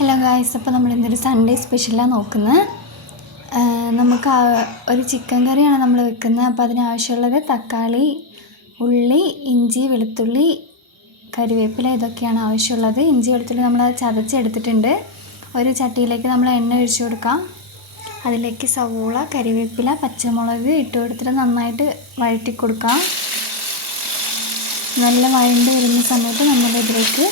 Hello guys, അപ്പോൾ നമ്മൾ ഇന്നൊരു സൺഡേ സ്പെഷ്യലാണ് നോക്കുന്നത്. നമുക്ക് ഒരു ചിക്കൻ കറിയാണ് നമ്മൾ വെക്കുന്നത്. അപ്പോൾ അതിനാവശ്യമുള്ളത് തക്കാളി, ഉള്ളി, ഇഞ്ചി, വെളുത്തുള്ളി, കറിവേപ്പില ഇതൊക്കെയാണ് ആവശ്യമുള്ളത്. ഇഞ്ചി വെളുത്തുള്ളി നമ്മൾ ചതച്ചെടുത്തിട്ടുണ്ട്. ഒരു ചട്ടിയിലേക്ക് നമ്മൾ എണ്ണ ഒഴിച്ചു കൊടുക്കാം. അതിലേക്ക് സവോള, കറിവേപ്പില, പച്ചമുളക് ഇട്ട് കൊടുത്തിട്ട് നന്നായിട്ട് വഴറ്റി കൊടുക്കാം. നല്ല വഴണ്ട് വരുന്ന സമയത്ത് നമ്മളിതിലേക്ക്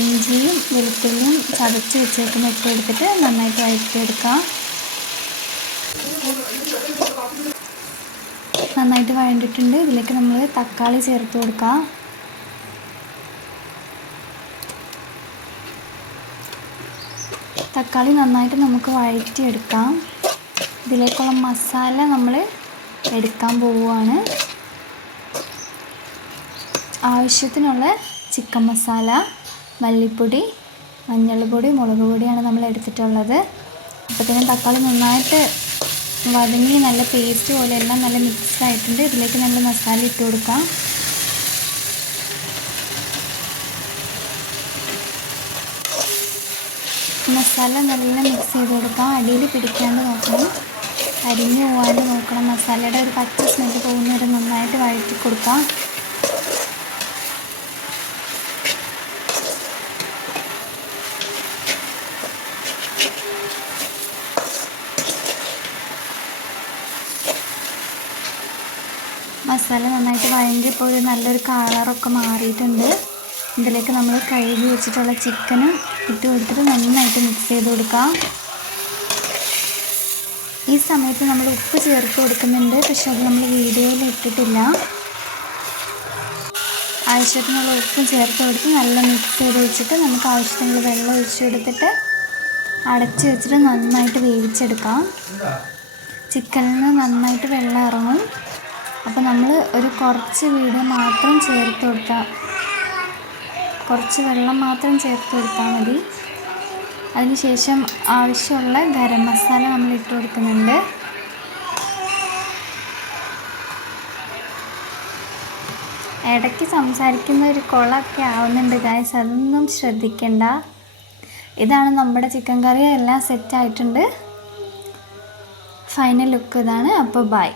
ഇഞ്ചിയും വെളുത്തുള്ളിയും ചതച്ച് വെച്ചേക്കുന്ന ഇട്ട് എടുത്തിട്ട് നന്നായിട്ട് വഴറ്റിയെടുക്കാം. നന്നായിട്ട് വഴണ്ടിട്ടുണ്ട്. ഇതിലേക്ക് നമ്മൾ തക്കാളി ചേർത്ത് കൊടുക്കാം. തക്കാളി നന്നായിട്ട് നമുക്ക് വഴറ്റിയെടുക്കാം. ഇതിലേക്കുള്ള മസാല നമ്മൾ എടുക്കാൻ പോവുകയാണ്. ആവശ്യത്തിനുള്ള ചിക്കൻ മസാല, മല്ലിപ്പൊടി, മഞ്ഞൾപ്പൊടി, മുളക് പൊടിയാണ് നമ്മൾ എടുത്തിട്ടുള്ളത്. അപ്പോഴത്തേനും തക്കാളി നന്നായിട്ട് വഴങ്ങി നല്ല പേസ്റ്റ് പോലെ എല്ലാം നല്ല മിക്സ് ആയിട്ടുണ്ട്. ഇതിലേക്ക് നമ്മൾ മസാല ഇട്ട് കൊടുക്കാം. മസാല നല്ല മിക്സ് ചെയ്ത് കൊടുക്കാം. അടിയിൽ പിടിക്കാണ്ട് നോക്കണം, അരിഞ്ഞു പോകാണ്ട് നോക്കണം. മസാലയുടെ ഒരു പച്ച സ്മെല്ല് പോകുന്നവരെ നന്നായിട്ട് വഴറ്റി കൊടുക്കാം. മസാല നന്നായിട്ട് വഴങ്ങിയപ്പോൾ ഒരു നല്ലൊരു കളറൊക്കെ മാറിയിട്ടുണ്ട്. ഇതിലേക്ക് നമ്മൾ കഴുകി വെച്ചിട്ടുള്ള ചിക്കനും ഇട്ട് കൊടുത്തിട്ട് നന്നായിട്ട് മിക്സ് ചെയ്ത് കൊടുക്കാം. ഈ സമയത്ത് നമ്മൾ ഉപ്പ് ചേർത്ത് കൊടുക്കുന്നുണ്ട്, പക്ഷെ അത് നമ്മൾ വീഡിയോയിൽ ഇട്ടിട്ടില്ല. ആവശ്യത്തിനുള്ള ഉപ്പും ചേർത്ത് കൊടുത്ത് നല്ല മിക്സ് ചെയ്ത് വെച്ചിട്ട് നമുക്ക് ആവശ്യത്തിനുള്ള വെള്ളം ഒഴിച്ച് കൊടുത്തിട്ട് അടച്ച് വെച്ചിട്ട് നന്നായിട്ട് വേവിച്ചെടുക്കാം. ചിക്കനിൽ നിന്ന് നന്നായിട്ട് വെള്ളം ഇറങ്ങും. അപ്പോൾ നമ്മൾ ഒരു കുറച്ച് വെള്ളം മാത്രം ചേർത്ത് കൊടുത്താൽ മതി. അതിനുശേഷം ആവശ്യമുള്ള ഗരം മസാല നമ്മൾ ഇട്ട് കൊടുക്കുന്നുണ്ട്. ഇടയ്ക്ക് സംസാരിക്കുന്ന ഒരു കുളമൊക്കെ ആവുന്നുണ്ട് ഗായ്സ്, അതൊന്നും ശ്രദ്ധിക്കണ്ട. ഇതാണ് നമ്മുടെ ചിക്കൻ കറി, എല്ലാം സെറ്റായിട്ടുണ്ട്. ഫൈനൽ ലുക്ക് ഇതാണ്. അപ്പോൾ ബൈ.